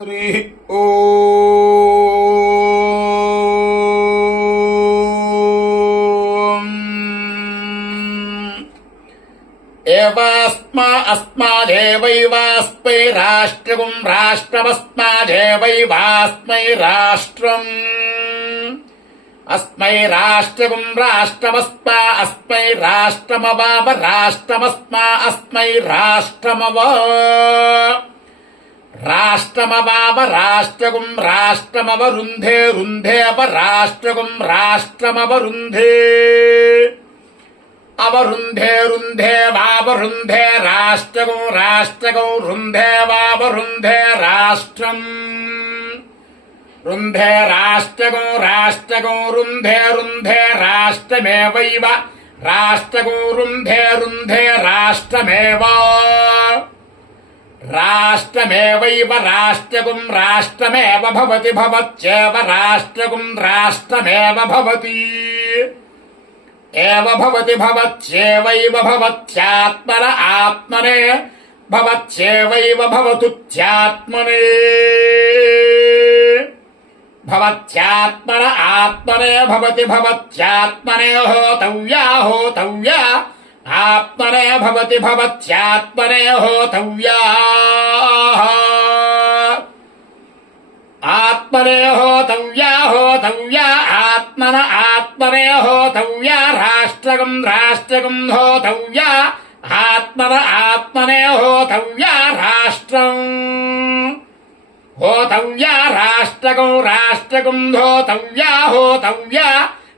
हरि ओम अस्मादेवैवास्मै राष्ट्रगुं राष्ट्रमस्मादेवैवास्मै राष्ट्रम् अस्मै राष्ट्रगुं राष्ट्रमस्मा अस्मै राष्ट्रमवाव राष्ट्रमस्मा अस्मै राष्ट्रमव राष्ट्रमवाव राष्ट्रगुं राष्ट्रमवरुन्धे रुन्धेव राष्ट्रगुं राष्ट्रमवरुन्धे अवरुन्धे रुन्धे वावरुन्धे राष्ट्रगुं राष्ट्रगुं रुन्धे वावरुन्धे राष्ट्रम् रुन्धे राष्ट्रगुं राष्ट्रगुं रुन्धे रुन्धे राष्ट्रमेवैव राष्ट्रगुं रुन्धे रुन्धे राष्ट्रमेव राष्ट्रमेवैव राष्ट्रगुं राष्ट्रमेव भवति भवत्येव राष्ट्रगुं राष्ट्रमेव भवति एव भवति भवत्येवैव भवत्यात्मन आत्मने भवत्येवैव भवतुत्यात्मने भवत्यात्मन आत्मने भवति भवत्यात्मने होतव्या होतव्या आत्मने भवति भवत्यात्मने होतव्या आत्मने होतव्या होतव्या आत्मन आत्मने होतव्या राष्ट्रगुं राष्ट्रगुं होतव्या आत्मन आत्मने होतव्या राष्ट्रम् होतव्या राष्ट्रगुं राष्ट्रगुं होतव्या होतव्या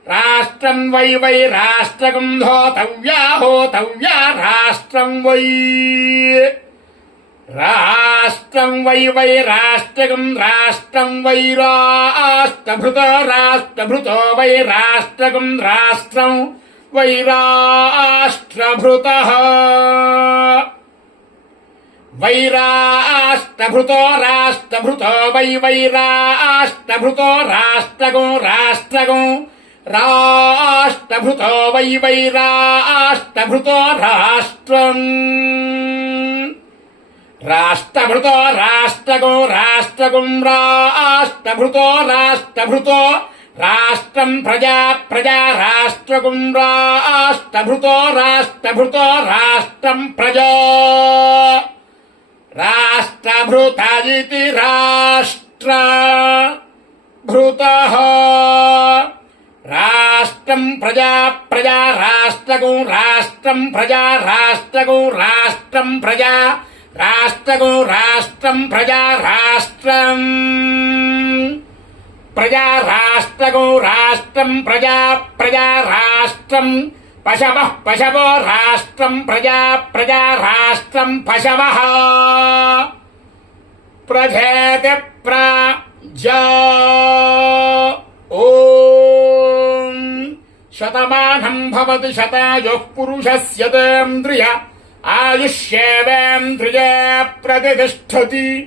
राष्ट्रं वै वै राष्ट्रगुं होतव्या होतव्या राष्ट्रं वै राष्ट्रं वै वै राष्ट्रगुं राष्ट्रं वै राष्ट्रभृतो वै राष्ट्रगुं राष्ट्रं वै राष्ट्रभृतः वै राष्ट्रभृतो राष्ट्रभृतो वै वै राष्ट्रभृतो राष्ट्रगुं राष्ट्रगुं राष्ट्रभृतो वै वै राष्ट्रभृतो राष्ट्रम् राष्ट्रभृतो राष्ट्रगुं राष्ट्रगुं राष्ट्रभृतो राष्ट्रभृतो राष्ट्रं प्रजा प्रजा राष्ट्रगुं राष्ट्रभृतो राष्ट्रभृतो राष्ट्रं प्रजा राष्ट्रभृत इति राष्ट्रभृतः राष्ट्रं प्रजा प्रजा राष्ट्रगुं राष्ट्रं प्रजा राष्ट्रगुं राष्ट्रं प्रजा राष्ट्रगुं राष्ट्रं प्रजा राष्ट्रम् प्रजा राष्ट्रगुं राष्ट्रं प्रजा प्रजा राष्ट्रम् पशवः पशवो राष्ट्रं प्रजा प्रजा राष्ट्रं पशवः प्रजेति प्रजा ॐ शतमानं भवति शतायुः पुरुषस्य तेन्द्रिय आयुष्येवेन्द्रिये प्रतिष्ठति।